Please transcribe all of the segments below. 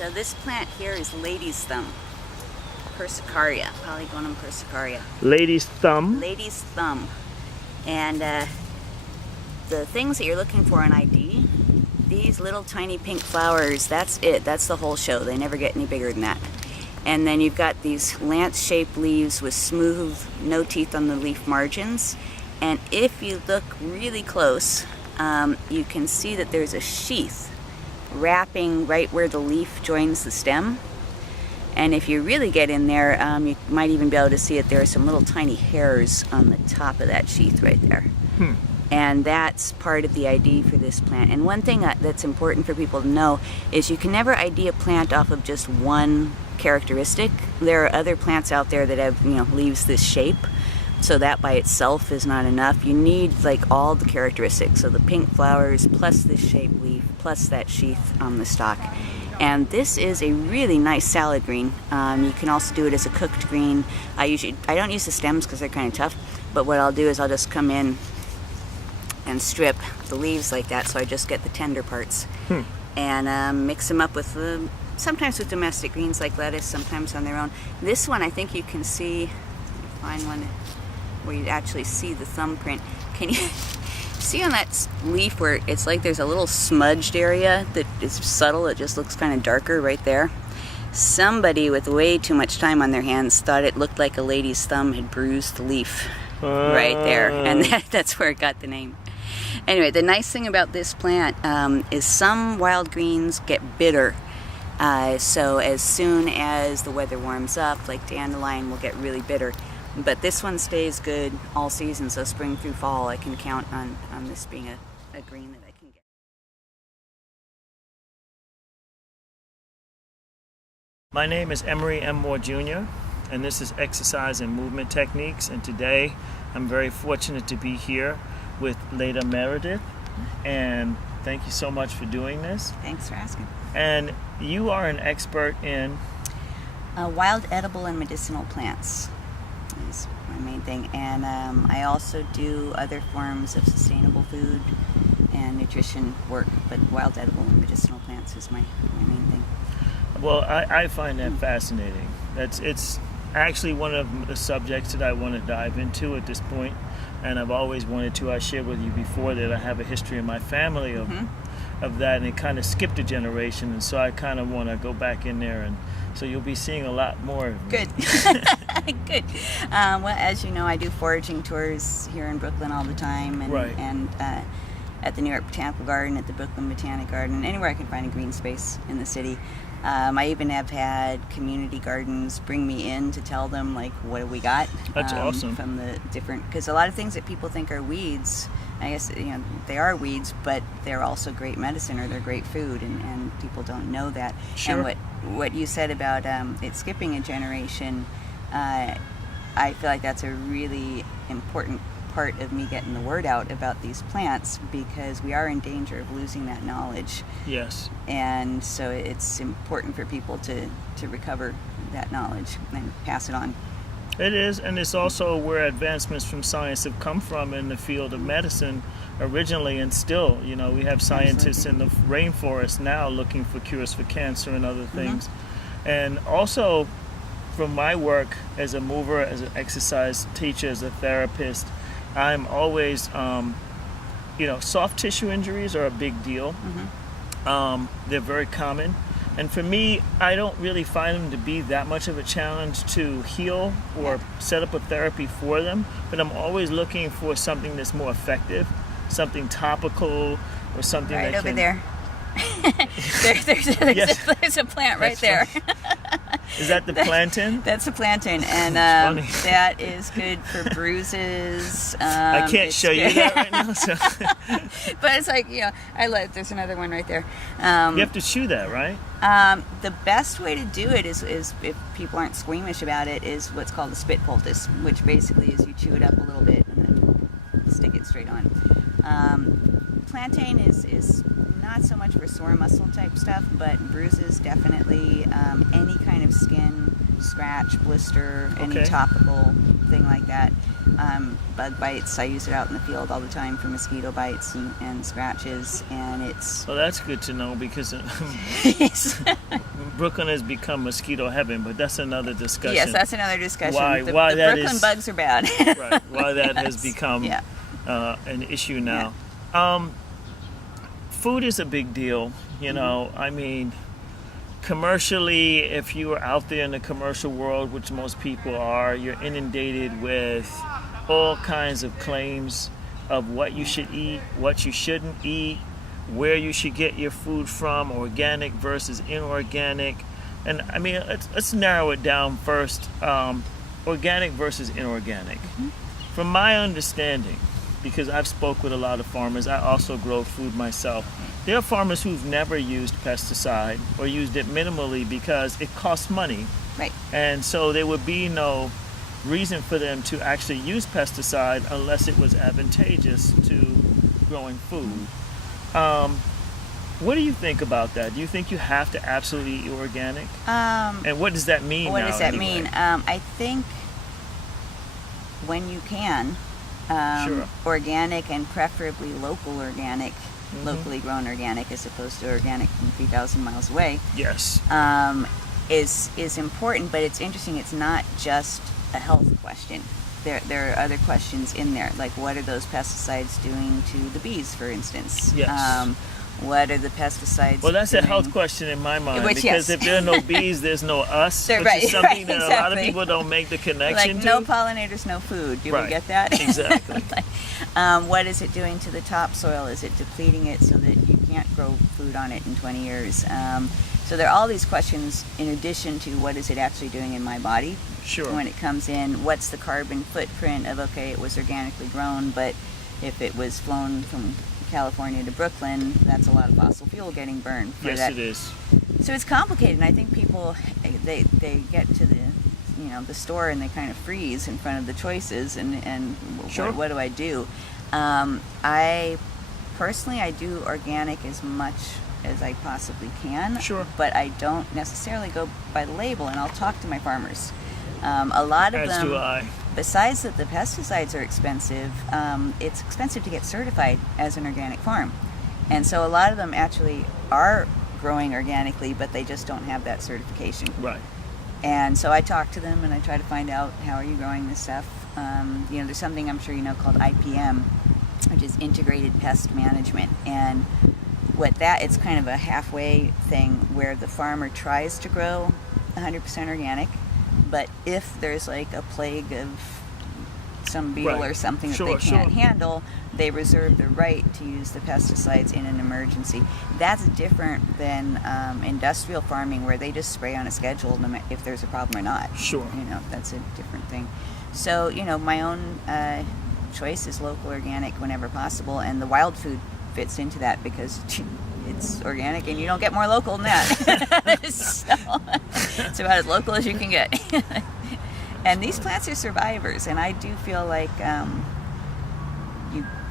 So this plant here is lady's thumb, Persicaria, Polygonum persicaria. Lady's thumb? Lady's thumb. And the things that you're looking for on ID, these little tiny pink flowers, that's it. That's the whole show. They never get any bigger than that. And then you've got these lance-shaped leaves with smooth, no teeth on the leaf margins. And if you look really close, you can see that there's a sheath wrapping right where the leaf joins the stem. And if you really get in there, you might even be able to see that there are some little tiny hairs on the top of that sheath right there. And that's part of the ID for this plant. And one thing that's important for people to know is you can never ID a plant off of just one characteristic. There are other plants out there that have, leaves this shape. So that by itself is not enough. You need like all the characteristics. So the pink flowers plus this shaped leaf plus that sheath on the stalk. And this is a really nice salad green. You can also do it as a cooked green. I don't use the stems because they're kind of tough, but what I'll do is I'll just come in and strip the leaves like that, so I just get the tender parts and mix them up with sometimes with domestic greens like lettuce, sometimes on their own. This one I think you can see, find one where you actually see the thumbprint. Can you see on that leaf where it's like there's a little smudged area that is subtle? It just looks kind of darker right there. Somebody with way too much time on their hands thought it looked like a lady's thumb had bruised the leaf right there, and that's where it got the name. Anyway, the nice thing about this plant is some wild greens get bitter. So as soon as the weather warms up, like dandelion will get really bitter. But this one stays good all season, so spring through fall I can count on this being a green that I can get. My name is Emory M. Jr., and this is Exercise and Movement Techniques, and today I'm very fortunate to be here with Leda Meredith, and thank you so much for doing this. Thanks for asking. And you are an expert in? Wild edible and medicinal plants is my main thing, and I also do other forms of sustainable food and nutrition work, but wild edible and medicinal plants is my main thing. Well, I find that fascinating. It's actually one of the subjects that I want to dive into at this point, and I've always wanted to. I shared with you before that I have a history in my family of that, and it kind of skipped a generation, and so I kind of want to go back in there, and so you'll be seeing a lot more of me. Good. Good. Well, as you know, I do foraging tours here in Brooklyn all the time, and at the New York Botanical Garden, at the Brooklyn Botanic Garden, anywhere I can find a green space in the city. I even have had community gardens bring me in to tell them, like, what have we got? That's awesome. From the different, because a lot of things that people think are weeds, I guess, they are weeds, but they're also great medicine, or they're great food, and people don't know that. Sure. And what you said about it skipping a generation, I feel like that's a really important part of me getting the word out about these plants, because we are in danger of losing that knowledge. Yes. And so it's important for people to recover that knowledge and pass it on. It is, and it's also where advancements from science have come from in the field of medicine originally, and still, we have scientists in the rainforest now looking for cures for cancer and other things. And also, from my work as a mover, as an exercise teacher, as a therapist, I'm always, soft tissue injuries are a big deal. They're very common. And for me, I don't really find them to be that much of a challenge to heal or set up a therapy for them. But I'm always looking for something that's more effective, something topical, or something right that over can... there. There's a plant right there. Is that the plantain? That's a plantain, and that is good for bruises. I can't show you that right now. So. But it's like, there's another one right there. You have to chew that, right? The best way to do it is if people aren't squeamish about it, is what's called a spit poultice, which basically is you chew it up a little bit and then stick it straight on. Plantain is not so much for sore muscle type stuff, but bruises definitely. Any kind of skin scratch, blister, any topical something like that. Bug bites, I use it out in the field all the time for mosquito bites and scratches, and it's... Well, that's good to know, because Brooklyn has become mosquito heaven, but that's another discussion. Yes, that's another discussion. Why the that Brooklyn is, bugs are bad. Right, why that Yes. has become an issue now. Yeah. Food is a big deal, you know. I mean, commercially, if you are out there in the commercial world, which most people are, you're inundated with all kinds of claims of what you should eat, what you shouldn't eat, where you should get your food from, organic versus inorganic. And I mean, let's narrow it down first. Organic versus inorganic. From my understanding, because I've spoke with a lot of farmers, I also grow food myself. There are farmers who've never used pesticide or used it minimally because it costs money. Right. And so there would be no reason for them to actually use pesticide unless it was advantageous to growing food. What do you think about that? Do you think you have to absolutely eat organic? And what does that mean? What now, does that anyway? mean? I think when you can, Sure. organic and preferably local organic, locally grown organic as opposed to organic from 3,000 miles away, Yes. is important. But it's interesting. It's not just a health question. There are other questions in there, like what are those pesticides doing to the bees, for instance? Yes. What are the pesticides? Well, that's a doing? health question in my mind, Which, because yes. if there are no bees, there's no us, They're which right, is something right, that a lot of exactly. people don't make the connection Like to. no pollinators, no food. Do Right. we get that? Exactly. What is it doing to the topsoil? Is it depleting it so that you can't grow food on it in 20 years? So there are all these questions in addition to what is it actually doing in my body Sure. when it comes in. What's the carbon footprint of, okay, it was organically grown, but if it was flown from California to Brooklyn, that's a lot of fossil fuel getting burned for Yes, that. it is. So it's complicated, and I think people they get to the the store and they kind of freeze in front of the choices and Sure. what do I do? I personally I do organic as much as I possibly can. Sure. But I don't necessarily go by the label, and I'll talk to my farmers. A lot of As them, do I. besides that the pesticides are expensive, it's expensive to get certified as an organic farm. And so a lot of them actually are growing organically, but they just don't have that certification. Right. And so I talk to them and I try to find out, how are you growing this stuff? There's something I'm sure you know called IPM, which is Integrated Pest Management. And it's kind of a halfway thing where the farmer tries to grow 100% organic, but if there's like a plague of some beetle Right. or something that Sure, they can't sure. handle, they reserve the right to use the pesticides in an emergency. That's different than industrial farming, where they just spray on a schedule if there's a problem or not. Sure. That's a different thing. So, my own choice is local organic whenever possible, and the wild food fits into that because it's organic and you don't get more local than that. So, it's about as local as you can get. And these plants are survivors, and I do feel like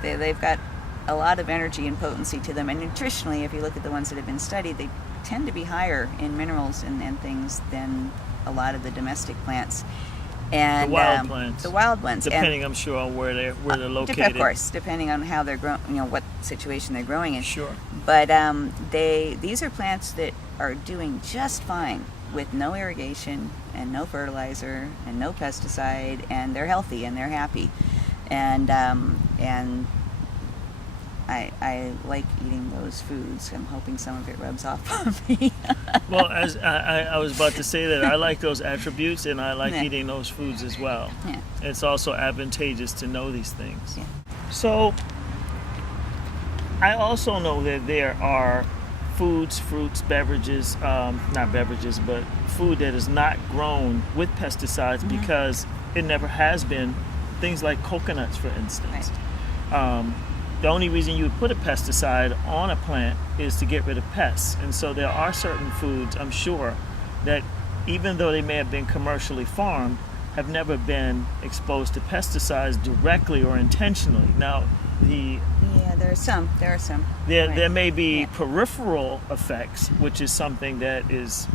they've got a lot of energy and potency to them. And nutritionally, if you look at the ones that have been studied, they tend to be higher in minerals and things than a lot of the domestic plants. And The wild plants. The wild ones. Depending, I'm sure, on where they're located. Of course, depending on how they're grown, what situation they're growing in. Sure. But these are plants that are doing just fine with no irrigation and no fertilizer and no pesticide, and they're healthy and they're happy. And I like eating those foods. I'm hoping some of it rubs off on me. Well, as I was about to say that I like those attributes, and I like Yeah. eating those foods as well. Yeah. It's also advantageous to know these things. Yeah. So I also know that there are foods, fruits, beverages, not beverages, but food that is not grown with pesticides because it never has been. Things like coconuts, for instance. The only reason you would put a pesticide on a plant is to get rid of pests. And so there are certain foods, I'm sure, that even though they may have been commercially farmed, have never been exposed to pesticides directly or intentionally. Now, There are some. there Right. may be Yeah. peripheral effects, which is something that is,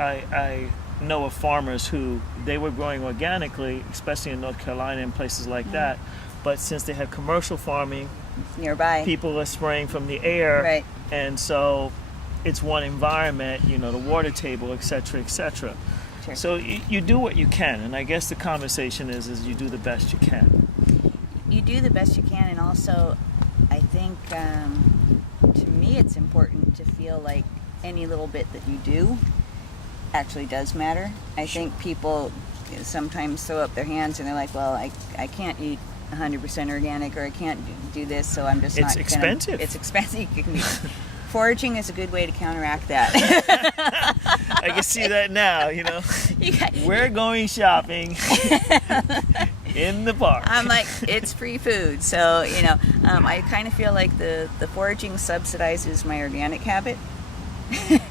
I know of farmers who they were growing organically, especially in North Carolina and places like that. But since they have commercial farming nearby, people are spraying from the air, right? And so it's one environment, you know, the water table, et cetera, et cetera. Sure. So you do what you can, and I guess the conversation is you do the best you can. You do the best you can, and also I think to me it's important to feel like any little bit that you do actually does matter. I think people sometimes throw up their hands and they're like, well, I can't eat 100% organic, or I can't do this, so I'm just not. It's expensive. It's expensive. Foraging is a good way to counteract that. I can see that now, you know. We're going shopping in the park. I'm like, it's free food. So, you know, I kind of feel like the foraging subsidizes my organic habit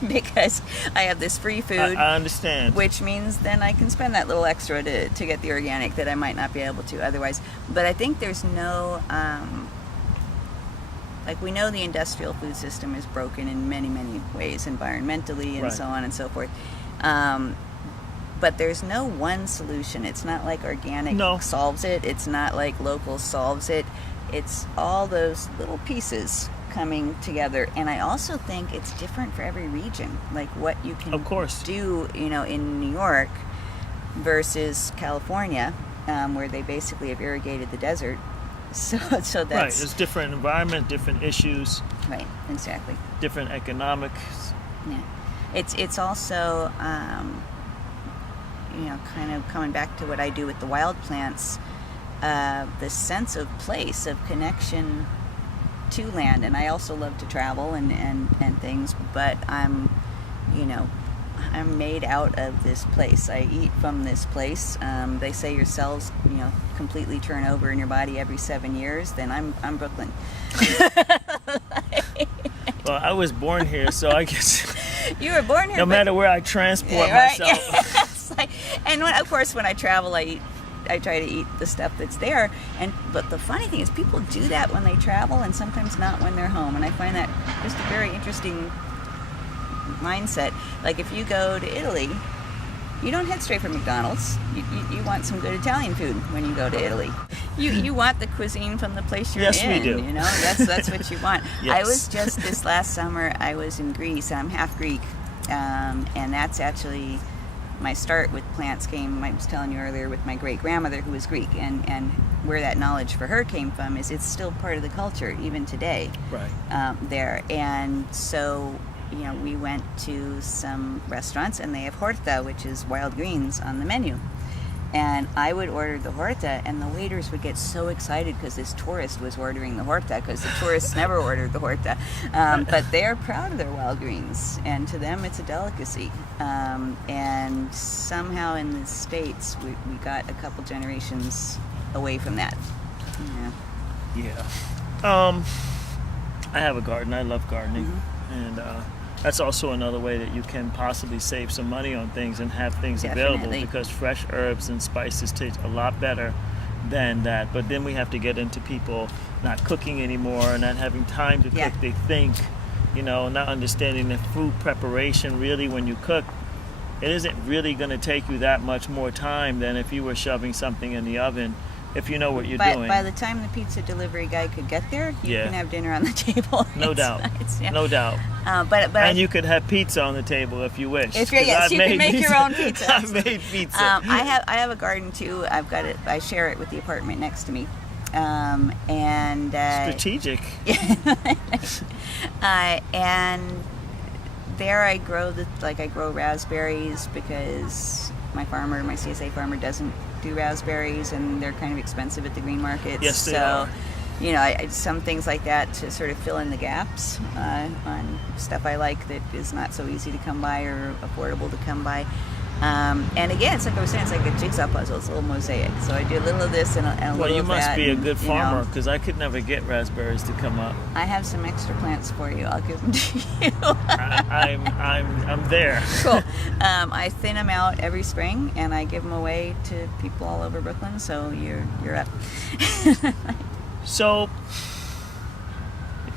because I have this free food. I understand. Which means then I can spend that little extra to get the organic that I might not be able to otherwise. But I think there's no... like, we know the industrial food system is broken in many, many ways, environmentally and right. so on and so forth. But there's no one solution. It's not like organic solves it. It's not like local solves it. It's all those little pieces coming together. And I also think it's different for every region. Like what you can do, you know, in New York versus California, where they basically have irrigated the desert. So that's right. It's different environment, different issues. Right, exactly. Different economics. Yeah, it's also you know, kind of coming back to what I do with the wild plants, the sense of place, of connection to land. And I also love to travel and things, but I'm made out of this place. I eat from this place. They say your cells, you know, completely turn over in your body every 7 years. Then I'm Brooklyn. Well, I was born here, so I guess you were born here. No matter where I transport myself. And of course, when I travel, I try to eat the stuff that's there. But the funny thing is, people do that when they travel, and sometimes not when they're home. And I find that just a very interesting mindset. Like if you go to Italy, you don't head straight for McDonald's. You want some good Italian food when you go to Italy. You want the cuisine from the place you're in. Yes, we do. You know, that's what you want. Yes. I was just this last summer. I was in Greece. I'm half Greek, and that's actually my start with plants came. I was telling you earlier with my great grandmother who was Greek, and where that knowledge for her came from is it's still part of the culture even today. Right. There, and so. You know, we went to some restaurants and they have horta, which is wild greens, on the menu. And I would order the horta, and the waiters would get so excited because this tourist was ordering the horta, because the tourists never ordered the horta. But they're proud of their wild greens, and to them it's a delicacy. And somehow in the States, we got a couple generations away from that. Yeah. I have a garden. I love gardening. Mm-hmm. And that's also another way that you can possibly save some money on things and have things available, because fresh herbs and spices taste a lot better than that. But then we have to get into people not cooking anymore, not having time to cook. They think, you know, not understanding the food preparation. Really, when you cook, it isn't really going to take you that much more time than if you were shoving something in the oven. If you know what you're doing. By the time the pizza delivery guy could get there, you can have dinner on the table. No doubt. No doubt. And you could have pizza on the table if you wish. You can make your own pizza. I've made pizza. I have a garden too. I've got it. I share it with the apartment next to me. And strategic. And there I grow I grow raspberries because my CSA farmer doesn't do raspberries, and they're kind of expensive at the green markets. Yes, they are. You know, some things like that to sort of fill in the gaps on stuff I like that is not so easy to come by or affordable to come by. And again, it's like I was saying, it's like a jigsaw puzzle. It's a little mosaic. So I do a little of this and a little of that. Well, you must be a good farmer, because I could never get raspberries to come up. I have some extra plants for you. I'll give them to you. I'm there. Cool. I thin them out every spring, and I give them away to people all over Brooklyn. So you're up. So,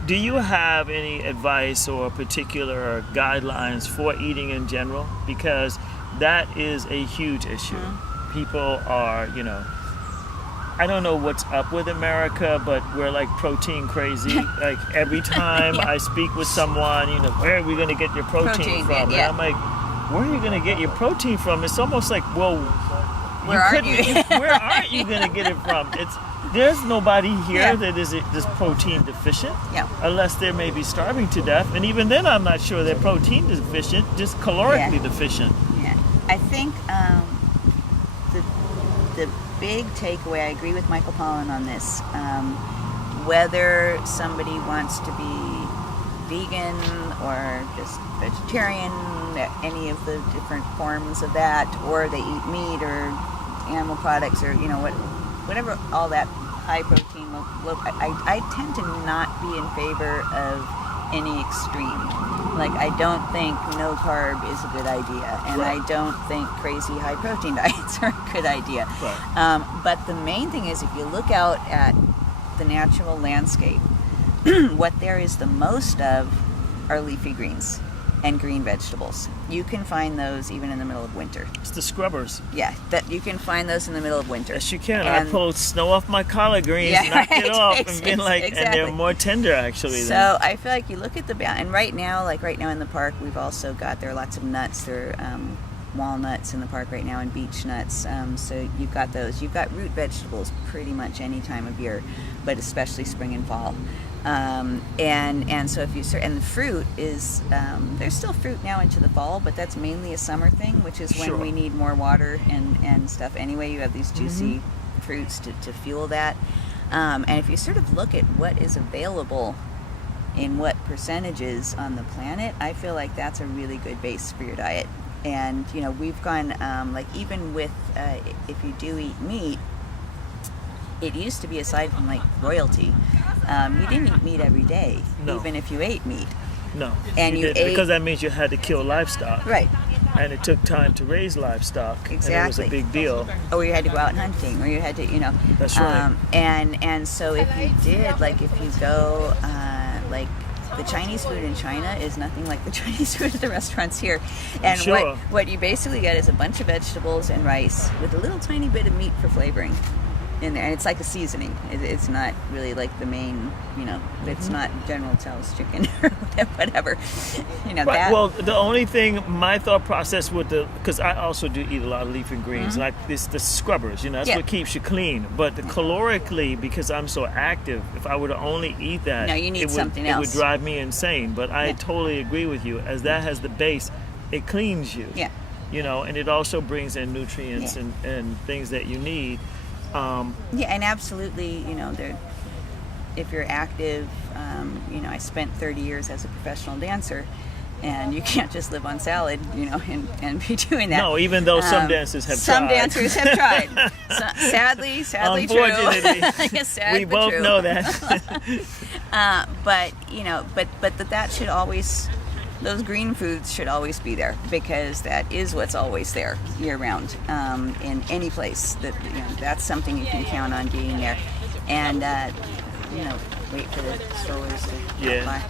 do you have any advice or particular guidelines for eating in general? Because That is a huge issue. People are, I don't know what's up with America, but we're like protein crazy. Like every time I speak with someone, where are we going to get your protein from? Yeah. And I'm like, where are you going to get your protein from? It's almost like, well, where aren't you going to get it from? There's nobody here that is protein deficient, unless they may be starving to death. And even then, I'm not sure they're protein deficient, just calorically deficient. Yeah, I think the big takeaway, I agree with Michael Pollan on this, whether somebody wants to be vegan or just vegetarian, any of the different forms of that, or they eat meat or animal products or whatever, all that high protein, I tend to not be in favor of any extreme. Like, I don't think no carb is a good idea, and I don't think crazy high protein diets are a good idea. Right. But the main thing is, if you look out at the natural landscape, what there is the most of are leafy greens and green vegetables. You can find those even in the middle of winter. It's the scrubbers. Yeah, that you can find those in the middle of winter. Yes, you can. And I pulled snow off my collard greens, knocked it off, and been and they're more tender actually. So I feel like you look at and right now in the park, we've also got, there are lots of nuts. There are walnuts in the park right now and beech nuts. So you've got those. You've got root vegetables pretty much any time of year, but especially spring and fall. And so if you and the fruit is there's still fruit now into the fall, but that's mainly a summer thing, which is when we need more water and stuff anyway. You have these juicy fruits to fuel that, and if you sort of look at what is available in what percentages on the planet, I feel like that's a really good base for your diet. And we've gone like, even with if you do eat meat, it used to be, aside from like royalty, you didn't eat meat every day, even if you ate meat. No, and you ate, because that means you had to kill livestock. Right. And it took time to raise livestock. Exactly. And it was a big deal. Or you had to go out hunting, or you had to, That's right. And so if you did, like, if you go, like, the Chinese food in China is nothing like the Chinese food at the restaurants here. And what you basically get is a bunch of vegetables and rice with a little tiny bit of meat for flavoring in there, and it's like a seasoning. It's not really like the main, it's not General Tso's chicken or whatever. That. Well, the only thing, my thought process with because I also do eat a lot of leafy greens, like the scrubbers, that's what keeps you clean. But calorically, because I'm so active, if I were to only eat that, no, you need something else. It would drive me insane. But I totally agree with you. As that has the base, it cleans you. Yeah. And it also brings in nutrients and things that you need. And absolutely, if you're active, I spent 30 years as a professional dancer, and you can't just live on salad, and be doing that. No, even though some dancers have tried. Some dancers have tried. Sadly Unfortunately, true. Sad, we both true. know that. But that should always, those green foods should always be there, because that is what's always there year round, in any place. That's something you can count on being there. And wait for the strollers to Yeah. by.